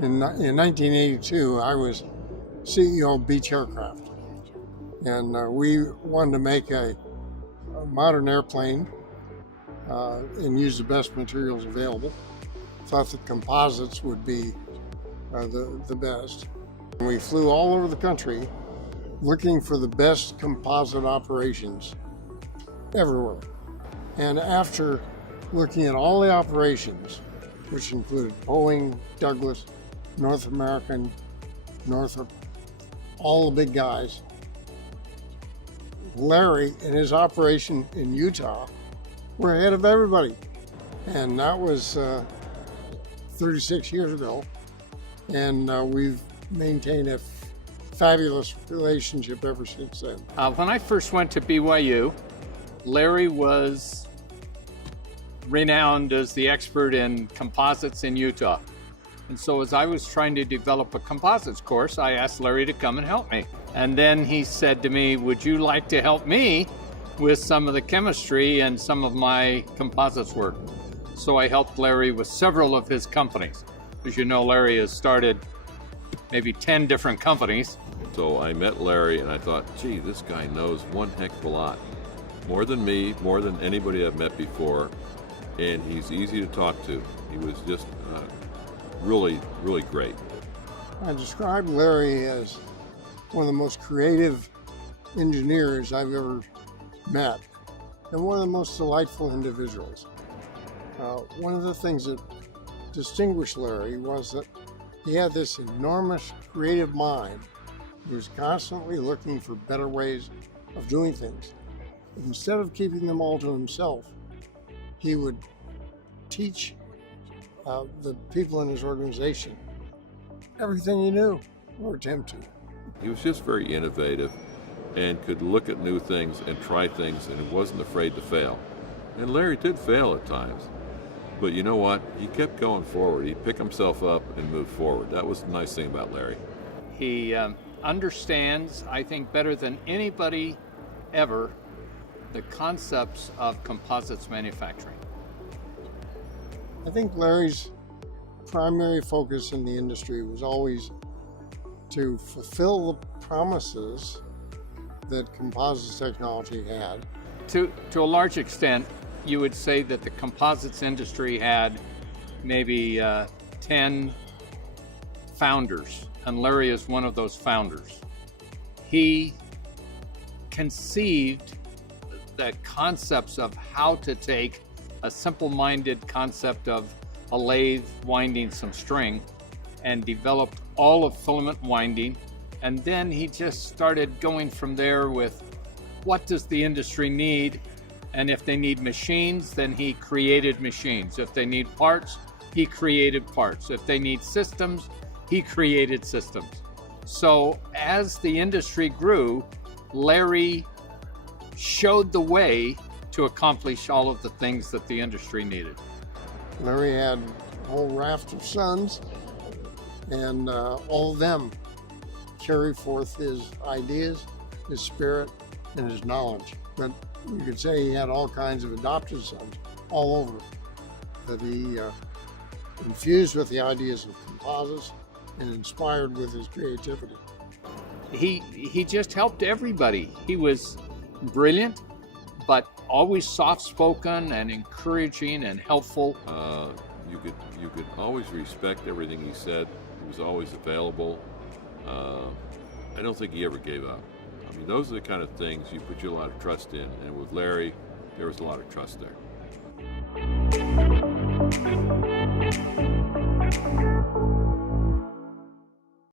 In 1982, I was CEO of Beech Aircraft, and we wanted to make a modern airplane and use the best materials available. Thought that composites would be the best. And we flew all over the country looking for the best composite operations everywhere. And after looking at all the operations, which included Boeing, Douglas, North American, Northrop, all the big guys, Larry and his operation in Utah were ahead of everybody. And that was 36 years ago. And we've maintained a fabulous relationship ever since then. When I first went to BYU, Larry was renowned as the expert in composites in Utah. And so as I was trying to develop a composites course, I asked Larry to come and help me. And then he said to me, would you like to help me with some of the chemistry and some of my composites work? So I helped Larry with several of his companies. As you know, Larry has started maybe 10 different companies. So I met Larry and I thought, gee, this guy knows one heck of a lot. More than me, more than anybody I've met before. And he's easy to talk to. He was just really, really great. I describe Larry as one of the most creative engineers I've ever met, and one of the most delightful individuals. One of the things that distinguished Larry was that he had this enormous creative mind. He was constantly looking for better ways of doing things. Instead of keeping them all to himself, he would teach the people in his organization everything he knew, or attempt to. He was just very innovative and could look at new things and try things, and he wasn't afraid to fail. And Larry did fail at times, but you know what? He kept going forward. He'd pick himself up and move forward. That was the nice thing about Larry. He understands, I think, better than anybody ever, the concepts of composites manufacturing. I think Larry's primary focus in the industry was always to fulfill the promises that composites technology had. To a large extent, you would say that the composites industry had maybe 10 founders, and Larry is one of those founders. He conceived the concepts of how to take a simple-minded concept of a lathe winding some string and developed all of filament winding, and then he just started going from there with what does the industry need, and if they need machines, then he created machines. If they need parts, he created parts. If they need systems, he created systems. So as the industry grew, Larry showed the way to accomplish all of the things that the industry needed. Larry had a whole raft of sons, and all of them carry forth his ideas, his spirit, and his knowledge. But you could say he had all kinds of adopted sons all over that he infused with the ideas of composites and inspired with his creativity. He just helped everybody. He was brilliant, but always soft-spoken and encouraging and helpful. You could always respect everything he said. He was always available. I don't think he ever gave up. I mean, those are the kind of things you put a lot of trust in, and with Larry, there was a lot of trust there.